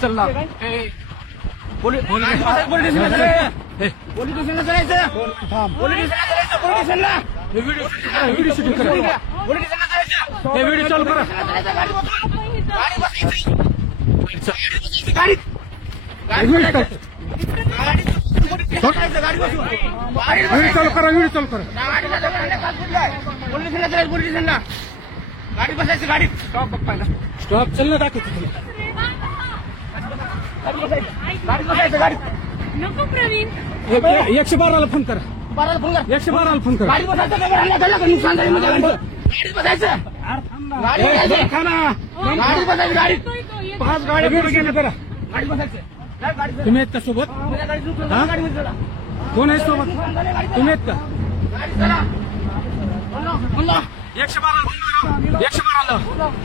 चल ना पोलीस स्टेशनला व्हिडिओ शूटिंग करा. व्हिडिओ चालू करा. व्हिडिओ चालू करा. व्हिडिओ चालू करा. पोलीस स्टेशनला गाडी बसायची. गाडी स्टॉप बघ पाहिला. स्टॉप चल ना दाखवतो तुला. गाडी बसायचं. गाडी नको प्रवीण. 112ला फोन करा. 112ला फोन करा. गाडी बसायचं. नुकसान झालं. गाडी बसायचं. गाडी बसायची. गाडी 5 गाड्या गेल्या. करा. गाडी बसायचं. तुम्ही आहेत का सोबत? कोण आहे सोबत? तुम्ही आहेत का? 112ला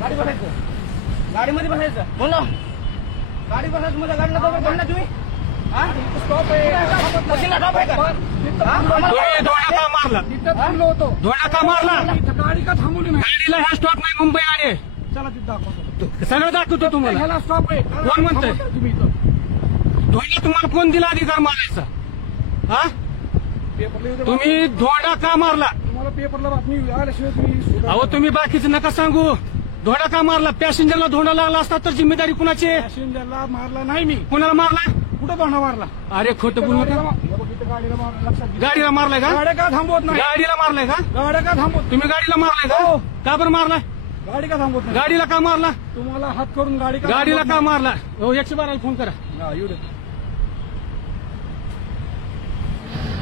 गाडी बसायचं. गाडीमध्ये बसायचं. बोल ना. गाडी बसायचं. माझ्या गाडीला तुम्ही स्टॉप आहे. स्टॉप आहे का? धोडा का मारला? थांबलो होतो. धोडा का मारला? गाडी का थांबवली नाही? गाडीला ह्या स्टॉप नाही. मुंबई गाडी आहे. चला तिथं दाखवतो. सगळं दाखवतो तुम्हाला. ह्याला स्टॉप आहे. कोण म्हणतंय? तुम्ही धोडा तुम्हाला कोण दिला अधिकार मारायचा? हा तुम्ही धोडा का मारला? तुम्हाला पेपरला बातमी आल्याशिवाय तुम्ही अहो तुम्ही बाकीचं नका सांगू. धोडा का मारला? पॅसेंजरला धोडा लागला असता तर जिम्मेदारी कुणाची? पॅसेंजरला मारला नाही मी. कुणाला मारला? कुठं धोडा मारला? अरे खोटं बोलू नका. गाडीला मारलाय का? गाड्या का थांबवत नाही? गाडीला मारलाय का? गाड्या का थांबवत? तुम्ही गाडीला मारलाय का? का बरं मारलाय? गाडी का थांबवत नाही? गाडीला का मारला? तुम्हाला हात करून गाडीला का मारला? 112ला फोन करा.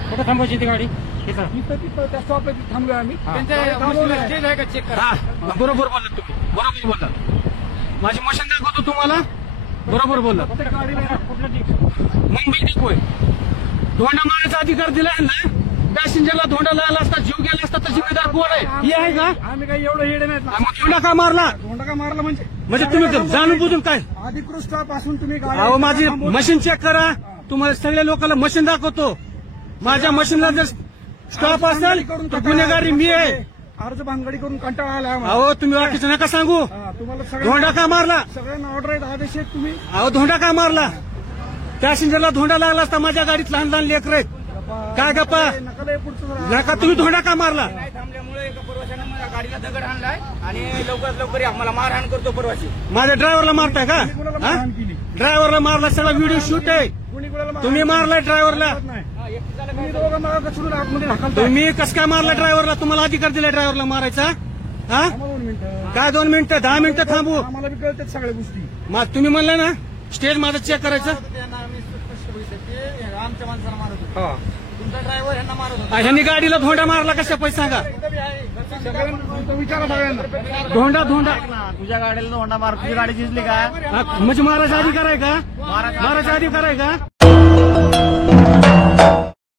कुठं थांबवायची ती गाडी? त्या स्टॉपला थांबलोय आम्ही. चेक करा. बरोबर बोललात तुम्ही. बरोबर बोललात. माझी मशीन दाखवतो तुम्हाला. बरोबर बोललात. मुंबई डिपोय धोंडा मारायचा अधिकार दिलाय ना. पॅसेंजरला धोंडा लागला असता, जीव गेला असता तर जिम्मेदार कोण आहे? ही आहे का? आम्ही काही एवढं हेड नाही. मग धोंडा का मारला? धोंडा का मारला म्हणजे तुम्ही जाणून बुजून काय अधिकृत स्टॉप असून तुम्ही अहो माझी मशीन चेक करा. तुम्हाला सगळ्या लोकांना मशीन दाखवतो. माझ्या मशीनला जर स्टॉप असेल तर गुन्हेगारी मी आहे. अर्ज भानगडी करून कंटाळा आला. अहो तुम्ही बाकीचं नका सांगू. तुम्हाला धोंडा का मारला? सगळ्यांना ऑर्डर आहेत, आदेश आहेत. तुम्ही अहो धोंडा का मारला? पॅसेंजरला धोंडा लागला असता. माझ्या गाडीत लहान लहान लेकरं आहेत. काय गप्पा नका. तुम्ही धोंडा का मारला? थांबल्यामुळे एका परवाशाने माझ्या गाडीला दगड आणलाय आणि लवकरात लवकर आम्हाला मारहाण करतो परवाशी. माझ्या ड्रायव्हरला मारताय का? ड्रायव्हरला मारला. सगळा व्हिडिओ शूट आहे. तुम्ही मारलाय ड्रायव्हरला. तुम्ही कसं काय मारला ड्रायव्हरला? तुम्हाला अधिकार दिलाय ड्रायव्हरला मारायचा? हा काय 2 मिनिटं 10 मिनिटं थांबू? आम्हाला बी कळतात सगळ्या गोष्टी. मग तुम्ही म्हणलं ना स्टेज माझं चेक करायचं. आमच्या माणसाला मारत होता. तुमचा ड्रायव्हर यांना मारत होता. ह्यांनी गाडीला धोंडा मारला कशा पैसे सांगा? विचारा सगळ्यांना. धोंडा तुझ्या गाडीला धोंडा मार. तुझी गाडी झिजली का? म्हणजे मारायचा अधिकार आहे का? मारायचा अधिकार आहे का?